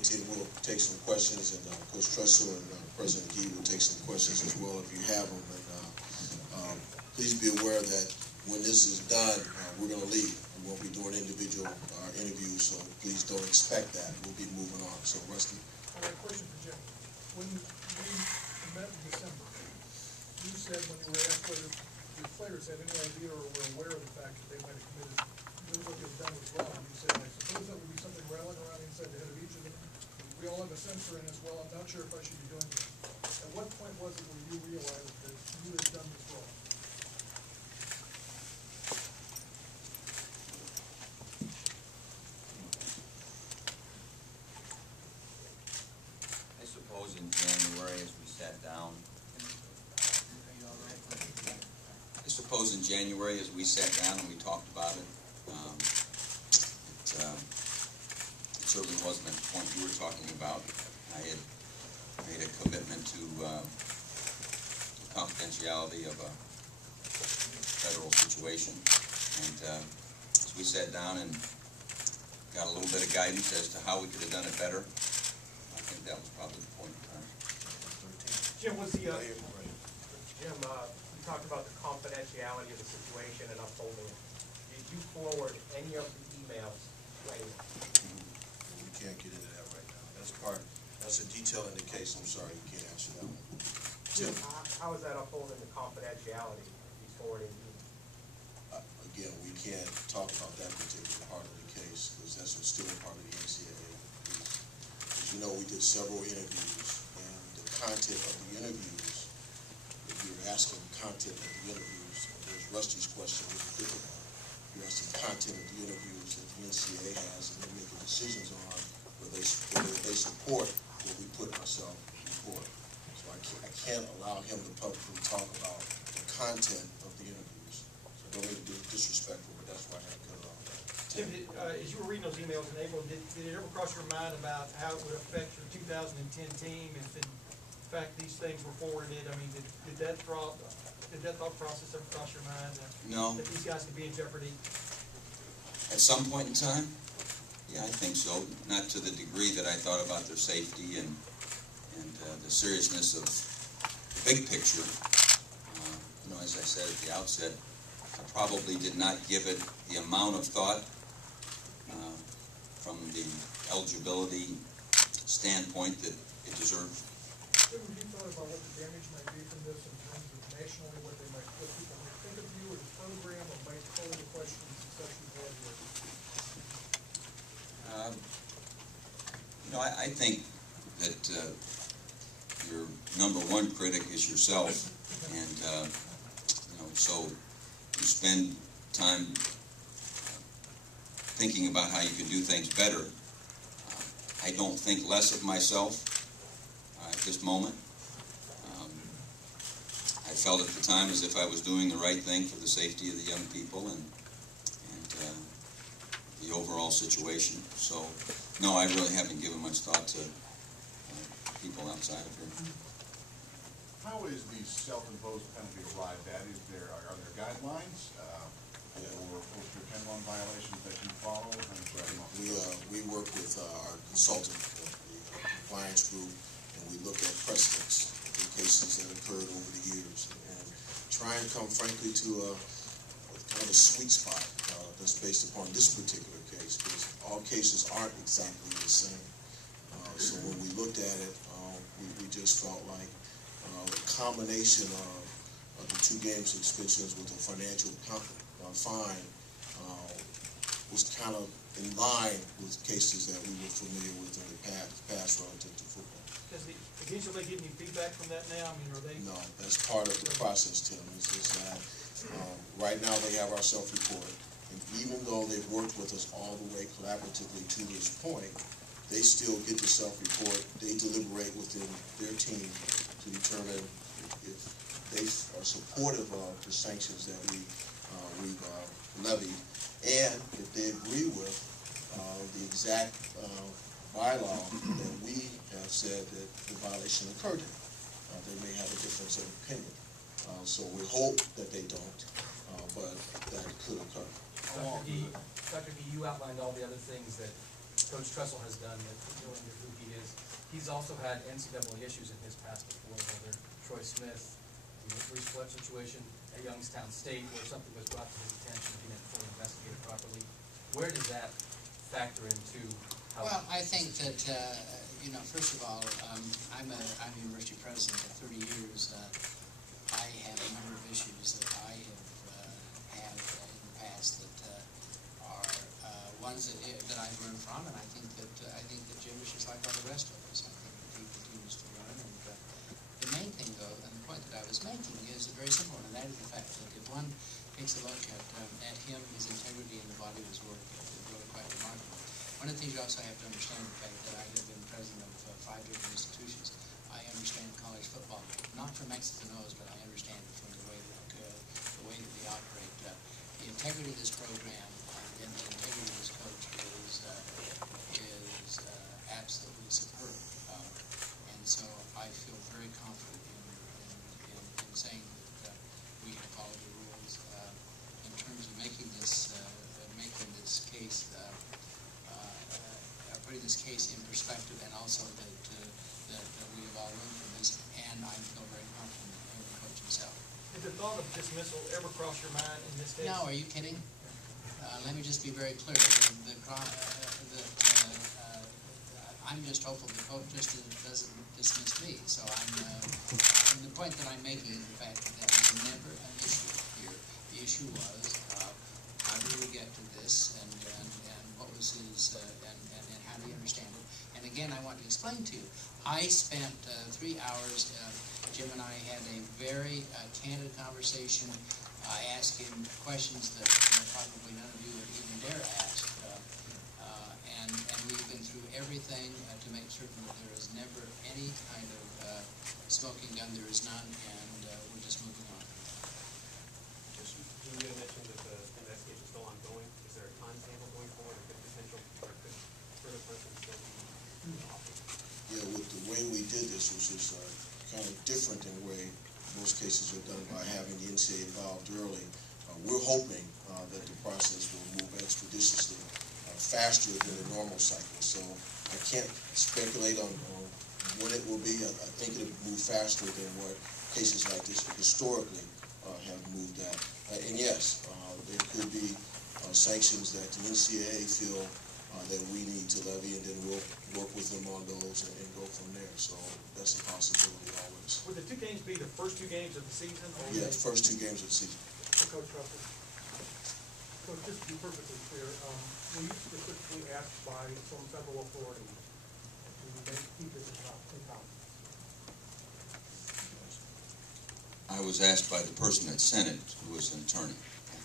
committee, and we'll take some questions, and Coach Tressel and President Gee will take some questions as well if you have them. And please be aware that when this is done, we're going to leave. We won't be doing individual interviews, so please don't expect that. We'll be moving on. So, Rusty? I got a question for Jim. When we met in December, you said when you were asked whether the players had any idea or were aware of the fact that they might have committed, what they've done was wrong. You said, I suppose that would be something rattling around inside the head of each of them. We all have a sensor in as well. I'm not sure if I should be doing this. At what point was it where you realized that you had done this wrong? I suppose in January as we sat down. And we talked about it. It certainly wasn't at the point you were talking about. I had made a commitment to the confidentiality of a federal situation, and as we sat down and got a little bit of guidance as to how we could have done it better, I think that was probably the point in time. Jim, was the Jim, you talked about the confidentiality of the situation and upholding it. Did you forward any of the emails to anyone? We can't get into that right now. That's a detail in the case. I'm sorry, you can't answer that one. Jim, how is that upholding the confidentiality of these forwarding emails? Again, we can't talk about that particular part of the case because that's still a part of the NCAA. As you know, we did several interviews, and the content of the interviews, if you're asking the content of the interviews, there's Rusty's question was a different one. You're asking the content of the interviews that the NCAA has, and they're making decisions on whether they support what we put ourselves before. So I can't allow him to publicly talk about the content of the interviews. So I don't mean to be disrespectful, but that's why I had to cut it off. Tim, as you were reading those emails in April, did it ever cross your mind about how it would affect your 2010 team if, in fact, these things were forwarded? I mean, did that thought process ever cross your mind No. that these guys could be in jeopardy? At some point in time, yeah, I think so. Not to the degree that I thought about their safety and the seriousness of the big picture. As I said at the outset, I probably did not give it the amount of thought from the eligibility standpoint that it deserved. Have you thought about what the damage might be from this in terms of nationally, what people might think of you or the program, or might call into question the success you've had here? I think that your number one critic is yourself, and so you spend time thinking about how you can do things better. I don't think less of myself at this moment. I felt at the time as if I was doing the right thing for the safety of the young people and the overall situation. So, no, I really haven't given much thought to people outside of here. How is the self-imposed penalty arrived at? Are there guidelines or Poster 10-1 violations that you follow? We work with our consultant, the compliance group, and we look at precedents in cases that occurred over the years and try and come, frankly, to kind of a sweet spot that's based upon this particular case, because all cases aren't exactly the same. So when we looked at it, we just felt like a combination of the 2 game suspensions with a financial fine was kind of in line with cases that we were familiar with in the past relative to football. Are they getting any feedback from that now? I mean, are they? No, that's part of the process, Tim. Is that right now they have our self-report, and even though they've worked with us all the way collaboratively to this point, they still get the self-report. They deliberate within their team to determine if they are supportive of the sanctions that we've levied, and if they agree with the exact bylaw that we have said that the violation occurred in. They may have a difference of opinion. So we hope that they don't, but that could occur. Dr. D, you outlined all the other things that Coach Tressel has done, knowing who he is. He's also had NCAA issues in his past before, whether Troy Smith, the Reese Flood situation at Youngstown State, where something was brought to his attention, he didn't fully investigate it properly. Where does that factor into how? Well, I think that, first of all, I'm university president for 30 years. I have a number of issues that I have had in the past that are ones that I've learned from, and I think that Jim is just like all the rest of us. I think that he continues to learn. And the main thing, though, and the point that I was making is very simple, and that is the fact that if one takes a look at him, his integrity in the body of his work, it's really quite remarkable. One of the things you also have to understand the fact that I have been president of 5 different institutions. I understand college football, not from X's and O's, but I understand it from the way that we operate. The integrity of this program and the integrity of this coach is absolutely superb. And so I feel very confident in saying that we have followed the rules in terms of making this case. Putting this case in perspective, and also that we have all learned from this, and I feel very confident in the coach himself. Did the thought of dismissal ever cross your mind in this case? No, are you kidding? Let me just be very clear. I'm just hopeful the coach just doesn't dismiss me. So and the point that I'm making is the fact that that was never an issue here. The issue was how do we get to this, and what was his and how do you understand it? And again, I want to explain to you. I spent 3 hours. Jim and I had a very candid conversation. I asked him questions that probably none of you would even dare ask, and we've been through everything to make certain that there is never any kind of smoking gun. There is none, and we're just moving on. You mentioned that the investigation is still ongoing. Is there a timetable going forward, or could further persons still be offered? Yeah, with the way we did this, which is kind of different in the way most cases are done by having the NCAA involved early, we're hoping that the process will move expeditiously faster than the normal cycle. So I can't speculate on when it will be. I think it will move faster than what cases like this historically have moved at. And yes, there could be sanctions that the NCAA feel that we need to levy, and then we'll work with them on those and go from there. So that's a possibility always. Would the 2 games be the first 2 games of the season? Yeah, first 2 games of the season. Coach Tressel. Coach, just to be perfectly clear, were you specifically asked by some federal authority to keep this in confidence? I was asked by the person that sent it, who was an attorney. And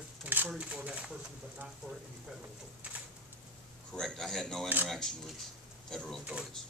an attorney for that person, but not for any federal authority? Correct. I had no interaction with federal authorities.